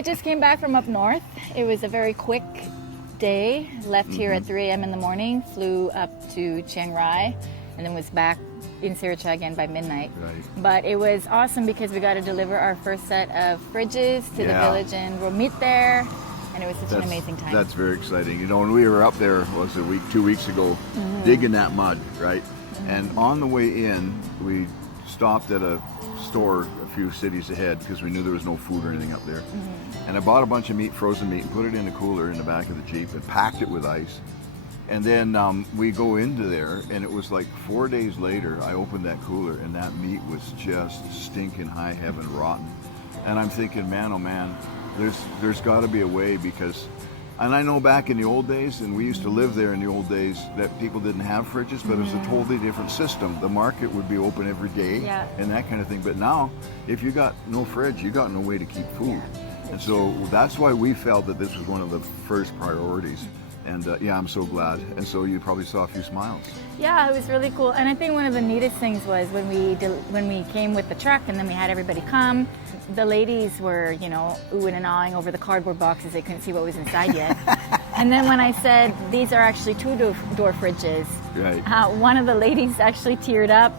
I just came back from up north. It was a very quick day. Left here at 3 a.m. in the morning, flew up to Chiang Rai, and then was back in Sriracha again by midnight. Right. But it was awesome because we got to deliver our first set of fridges to the village in Ruam Mit there, and it was such an amazing time. That's very exciting. You know, when we were up there, was a week, 2 weeks ago, digging that mud, right? And on the way in, we stopped at a store a few cities ahead because we knew there was no food or anything up there. And I bought a bunch of meat, frozen meat, and put it in a cooler in the back of the Jeep and packed it with ice. And then we go into there, and it was like 4 days later, I opened that cooler, and that meat was just stinking high heaven rotten. And I'm thinking, man, oh man, there's got to be a way because, and I know back in the old days, and we used to live there in the old days, that people didn't have fridges, but it was a totally different system. The market would be open every day and that kind of thing. But now, if you got no fridge, you got no way to keep food. And so that's why we felt that this was one of the first priorities. And yeah, I'm so glad. And so you probably saw a few smiles. Yeah, it was really cool. And I think one of the neatest things was when we came with the truck and then we had everybody come, the ladies were, you know, oohing and ahhing over the cardboard boxes. They couldn't see what was inside yet. And then when I said, these are actually two-door fridges, one of the ladies actually teared up.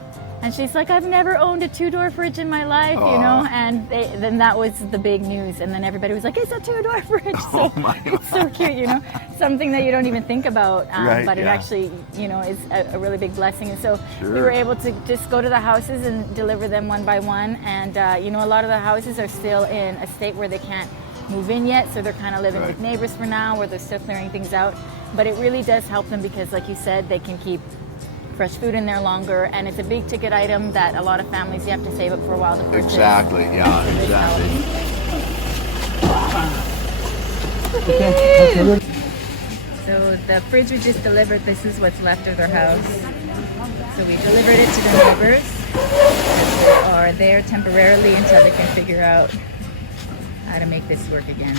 And she's like, I've never owned a two-door fridge in my life, you know? And then that was the big news. And then everybody was like, it's a two-door fridge. So it's so cute, you know? Something that you don't even think about, but it actually, you know, is a really big blessing. And so we were able to just go to the houses and deliver them one by one. And, you know, a lot of the houses are still in a state where they can't move in yet. So they're kind of living with neighbors for now, where they're still clearing things out. But it really does help them because, like you said, they can keep fresh food in there longer, and it's a big ticket item that a lot of families, you have to save up for a while to purchase. Exactly, yeah, exactly. So the fridge we just delivered, this is what's left of their house. So we delivered it to the neighbors who are there temporarily until they can figure out how to make this work again.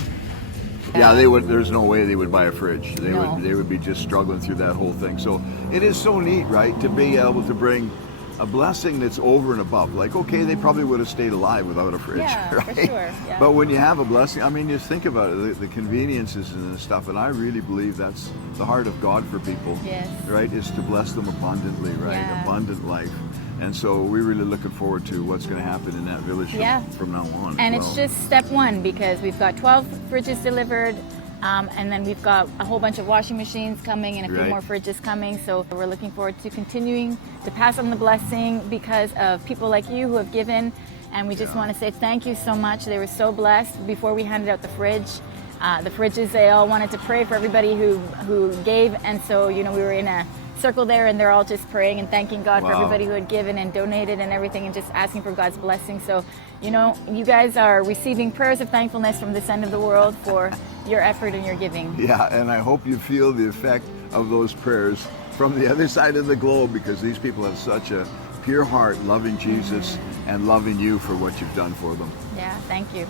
Yeah, they would. There's no way they would buy a fridge. They would be just struggling through that whole thing. So it is so neat, right, to be able to bring a blessing that's over and above. Like, okay, they probably would have stayed alive without a fridge, right? For sure. Yeah. But when you have a blessing, I mean, just think about it, the conveniences and the stuff. And I really believe that's the heart of God for people, right? Is to bless them abundantly, right? Yeah. Abundant life. And so we're really looking forward to what's going to happen in that village from now on. And it's just step one because we've got 12 fridges delivered, and then we've got a whole bunch of washing machines coming and a few more fridges coming. So we're looking forward to continuing to pass on the blessing because of people like you who have given. And we just want to say thank you so much. They were so blessed. Before we handed out the fridges, they all wanted to pray for everybody who gave. And so, you know, we were in a circle there and they're all just praying and thanking God for everybody who had given and donated and everything and just asking for God's blessing. So, you know, you guys are receiving prayers of thankfulness from this end of the world for your effort and your giving. Yeah, and I hope you feel the effect of those prayers from the other side of the globe because these people have such a pure heart loving Jesus and loving you for what you've done for them. Yeah, thank you.